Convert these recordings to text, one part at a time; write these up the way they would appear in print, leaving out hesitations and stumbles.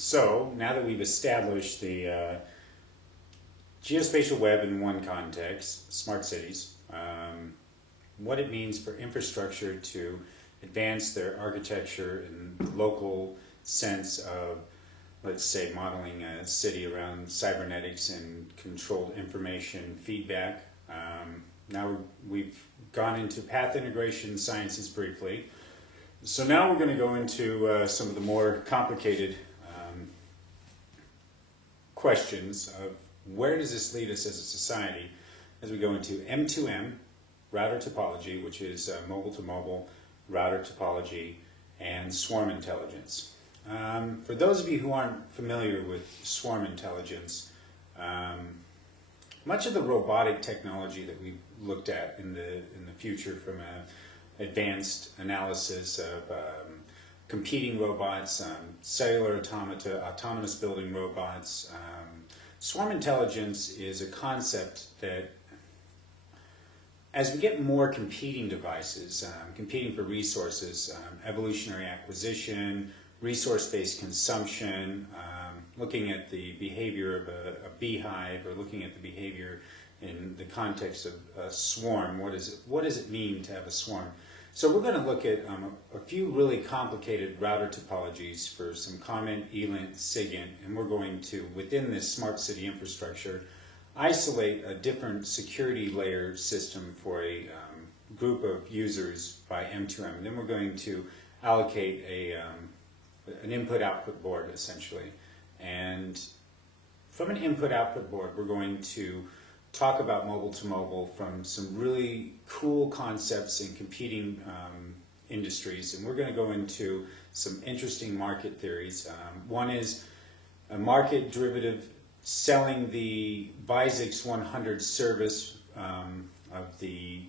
So now that we've established the geospatial web in one context, smart cities, what it means for infrastructure to advance their architecture in the local sense of, let's say, modeling a city around cybernetics and controlled information feedback. Now we've gone into path integration sciences briefly. So now we're going to go into some of the more complicated questions of where does this lead us as a society as we go into M2M, router topology, which is mobile-to-mobile router topology, and swarm intelligence. For those of you who aren't familiar with swarm intelligence, much of the robotic technology that we've looked at in the future, from advanced analysis of competing robots, cellular automata, autonomous building robots, swarm intelligence is a concept that, as we get more competing devices, competing for resources, evolutionary acquisition, resource-based consumption, looking at the behavior of a beehive, or looking at the behavior in the context of a swarm, what does it mean to have a swarm? So we're going to look at a few really complicated router topologies for some comment, ELINT, SIGINT, and we're going to, within this smart city infrastructure, isolate a different security layer system for a group of users by M2M. And then we're going to allocate an input-output board, essentially. And from an input-output board, we're going to talk about mobile-to-mobile from some really cool concepts in competing industries. And we're going to go into some interesting market theories. One is a market derivative selling the BISAX 100 service of the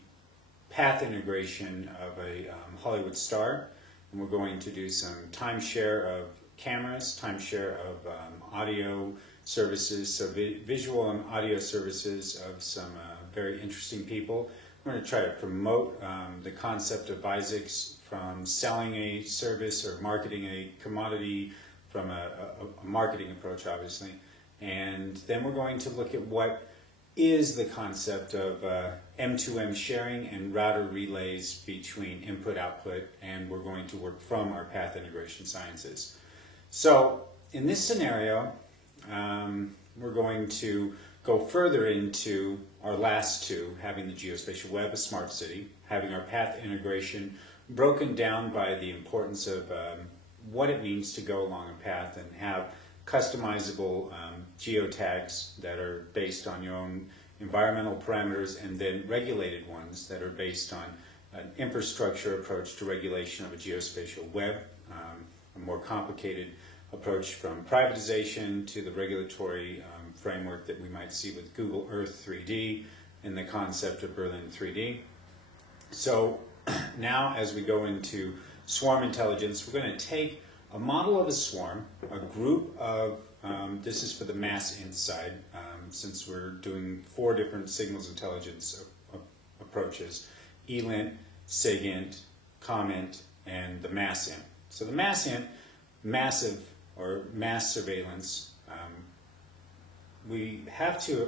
path integration of a Hollywood star. And we're going to do some timeshare of cameras, timeshare of audio services, so visual and audio services of some very interesting people. We're going to try to promote the concept of BISAX from selling a service or marketing a commodity from a marketing approach, obviously. And then we're going to look at what is the concept of M2M sharing and router relays between input-output, and we're going to work from our path integration sciences. So in this scenario, we're going to go further into our last two, having the geospatial web, a smart city, having our path integration broken down by the importance of what it means to go along a path and have customizable geotags that are based on your own environmental parameters, and then regulated ones that are based on an infrastructure approach to regulation of a geospatial web, a more complicated approach from privatization to the regulatory framework that we might see with Google Earth 3D and the concept of Berlin 3D. So now, as we go into swarm intelligence, we're going to take a model of a swarm, a group of, this is for the mass int side, since we're doing 4 different signals intelligence approaches: ELINT, SIGINT, comment, and the mass int. So the mass int, massive or mass surveillance, we have to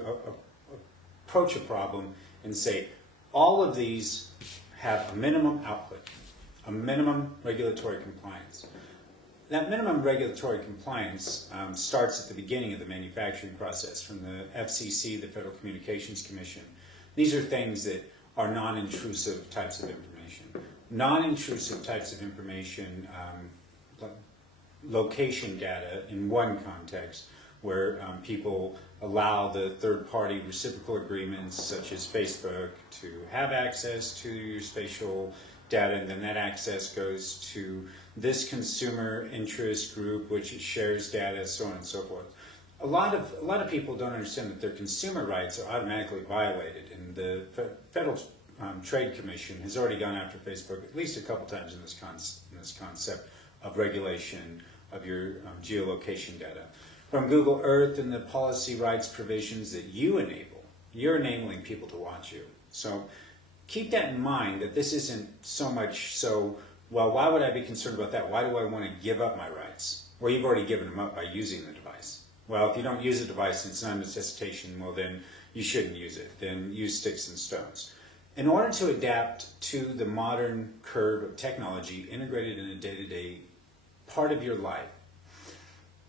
approach a problem and say all of these have a minimum output, a minimum regulatory compliance. That minimum regulatory compliance starts at the beginning of the manufacturing process from the FCC, the Federal Communications Commission. These are things that are non-intrusive types of information. Non-intrusive types of information, location data in one context, where people allow the third-party reciprocal agreements such as Facebook to have access to your spatial data, and then that access goes to this consumer interest group which shares data, so on and so forth. A lot of people don't understand that their consumer rights are automatically violated, and the Federal Trade Commission has already gone after Facebook at least a couple times in this concept of regulation of your geolocation data. From Google Earth and the policy rights provisions that you enable, you're enabling people to watch you. So keep that in mind, that this isn't so much so, well, why would I be concerned about that? Why do I want to give up my rights? or you've already given them up by using the device. Well, if you don't use the device and it's not a necessitation, well then you shouldn't use it. Then use sticks and stones. In order to adapt to the modern curve of technology integrated in a day-to-day part of your life,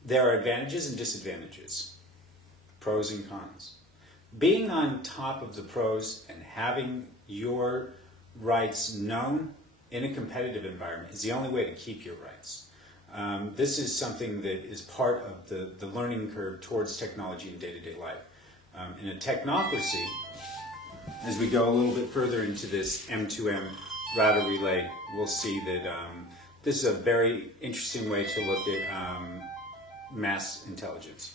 there are advantages and disadvantages, pros and cons. Being on top of the pros and having your rights known in a competitive environment is the only way to keep your rights. This is something that is part of the learning curve towards technology in day-to-day life. In a technocracy, as we go a little bit further into this M2M router relay, we'll see that this is a very interesting way to look at mass intelligence.